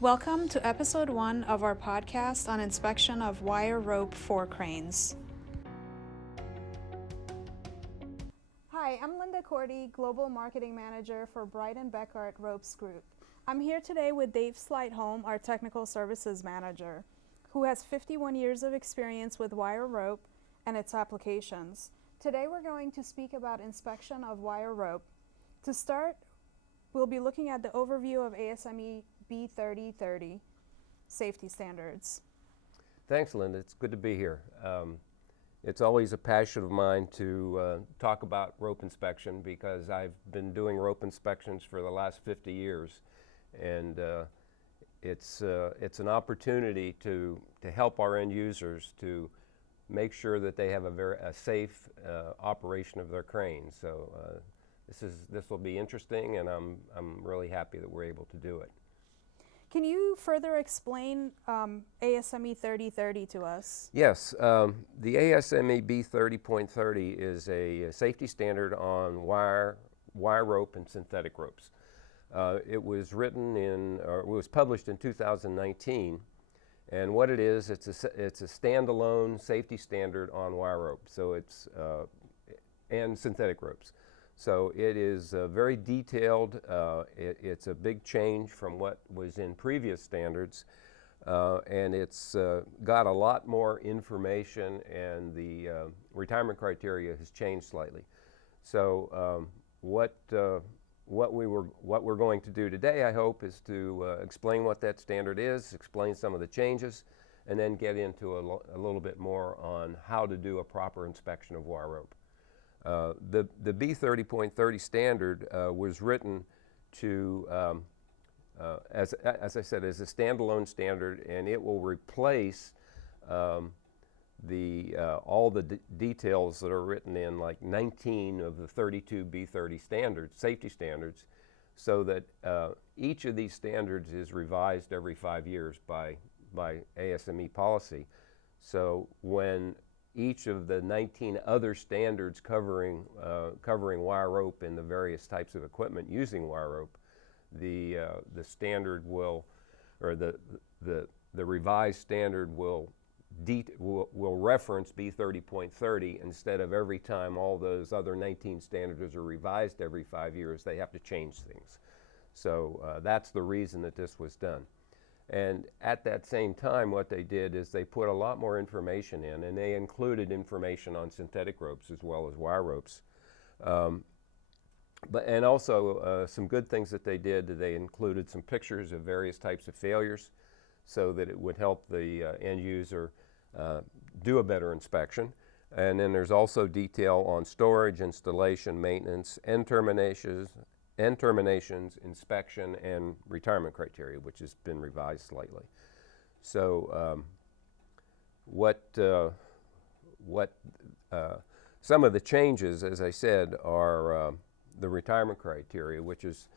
Welcome to episode 1 of our podcast on inspection of wire rope for cranes. Hi, I'm Linda Cordy, Global Marketing Manager for Bekaert Ropes Group. I'm here today with Dave Sleightholm, our Technical Services Manager, who has 51 years of experience with wire rope and its applications. Today we're going to speak about inspection of wire rope. To start, we'll be looking at the overview of ASME B3030 safety standards. Thanks, Linda. It's good to be here. It's always a passion of mine to talk about rope inspection because I've been doing rope inspections for the last 50 years, and it's an opportunity to help our end users to make sure that they have a safe operation of their cranes. So this will be interesting, and I'm really happy that we're able to do it. Can you further explain ASME 3030 to us? Yes, the ASME B30.30 is a safety standard on wire rope and synthetic ropes. It was published in 2019, and what it is, it's a standalone safety standard on wire rope. So it's and synthetic ropes. So it is very detailed. It's a big change from what was in previous standards, and it's got a lot more information, and the retirement criteria has changed slightly. So what we're going to do today, I hope, is to explain what that standard is, explain some of the changes, and then get into a little bit more on how to do a proper inspection of wire rope. The B30.30 standard was written to, as I said, as a standalone standard, and it will replace all the details that are written in like 19 of the 32 B30 standards, safety standards, so that each of these standards is revised every 5 years by ASME policy. So when each of the 19 other standards covering wire rope and the various types of equipment using wire rope, the standard will, or the revised standard will reference B30.30 instead of every time all those other 19 standards are revised every 5 years, they have to change things. So that's the reason that this was done. And at that same time, what they did is they put a lot more information in, and they included information on synthetic ropes as well as wire ropes. And also some good things that they did, they included some pictures of various types of failures so that it would help the end user do a better inspection. And then there's also detail on storage, installation, maintenance, end terminations, inspection, and retirement criteria, which has been revised slightly. So some of the changes, as I said, are the retirement criteria, which is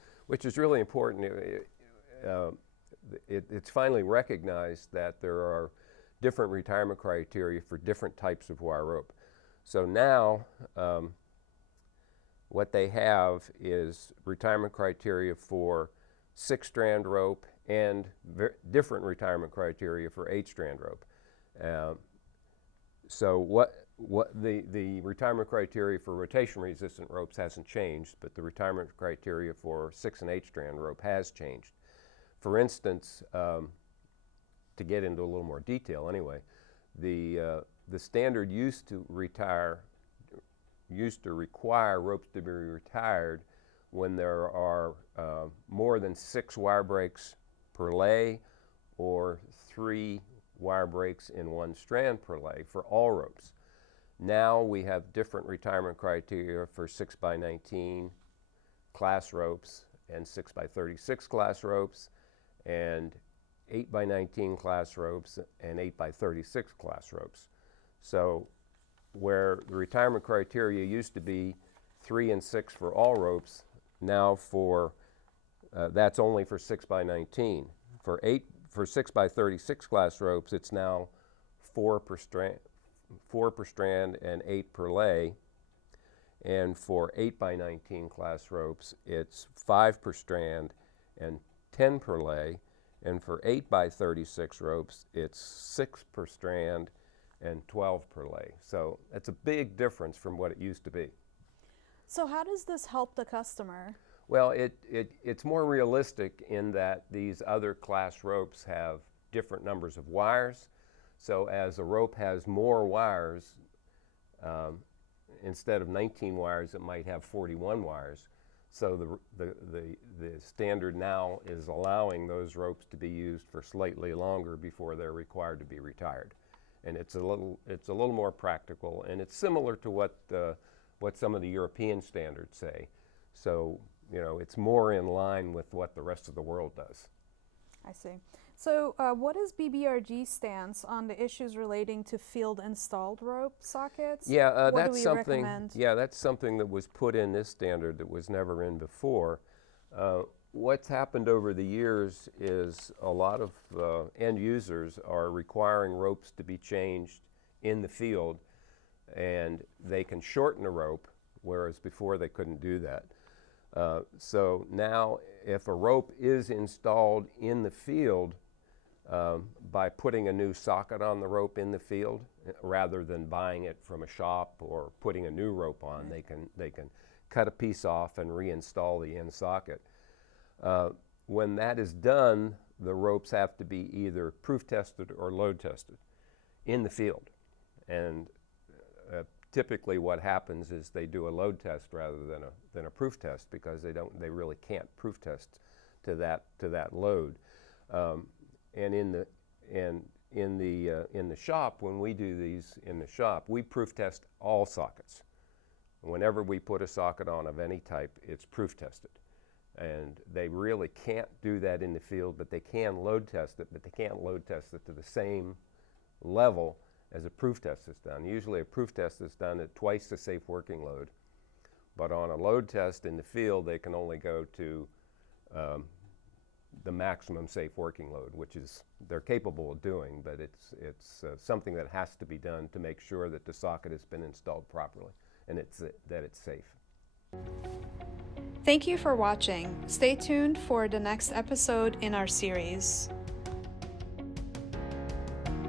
really important. It's finally recognized that there are different retirement criteria for different types of wire rope. So now what they have is retirement criteria for 6-strand rope and different retirement criteria for 8-strand rope. So what the retirement criteria for rotation-resistant ropes hasn't changed, but the retirement criteria for 6- and 8-strand rope has changed. For instance, to get into a little more detail anyway, the standard used to require ropes to be retired when there are more than 6 wire breaks per lay or 3 wire breaks in 1 strand per lay for all ropes. Now we have different retirement criteria for 6x19 class ropes and 6x36 class ropes and 8x19 class ropes and 8x36 class ropes. So where the retirement criteria used to be 3 and 6 for all ropes, now that's only for 6x19. For 6x36 class ropes, it's now 4 per strand and 8 per lay. And for 8x19 class ropes, it's 5 per strand and 10 per lay. And for 8x36 ropes, it's 6 per strand and 12 per lay. So it's a big difference from what it used to be. So how does this help the customer? Well, it's more realistic in that these other class ropes have different numbers of wires. So as a rope has more wires, instead of 19 wires, it might have 41 wires. So the standard now is allowing those ropes to be used for slightly longer before they're required to be retired. And it's a little more practical, and it's similar to what some of the European standards say. So, you know, it's more in line with what the rest of the world does. I see. So what is BBRG's stance on the issues relating to field installed rope sockets? Yeah, what that's do we something. recommend? Yeah, that's something that was put in this standard that was never in before. What's happened over the years is a lot of end users are requiring ropes to be changed in the field, and they can shorten a rope, whereas before they couldn't do that. So now, if a rope is installed in the field, by putting a new socket on the rope in the field, rather than buying it from a shop or putting a new rope on, they can cut a piece off and reinstall the end socket. When that is done, the ropes have to be either proof tested or load tested in the field. And typically what happens is they do a load test rather than a proof test, because they really can't proof test to that load. And in the shop, when we do these in the shop, we proof test all sockets. Whenever we put a socket on of any type, it's proof tested. And they really can't do that in the field, but they can load test it, but they can't load test it to the same level as a proof test is done. Usually a proof test is done at twice the safe working load, but on a load test in the field, they can only go to the maximum safe working load, which is they're capable of doing, but it's something that has to be done to make sure that the socket has been installed properly and that it's safe. Thank you for watching. Stay tuned for the next episode in our series.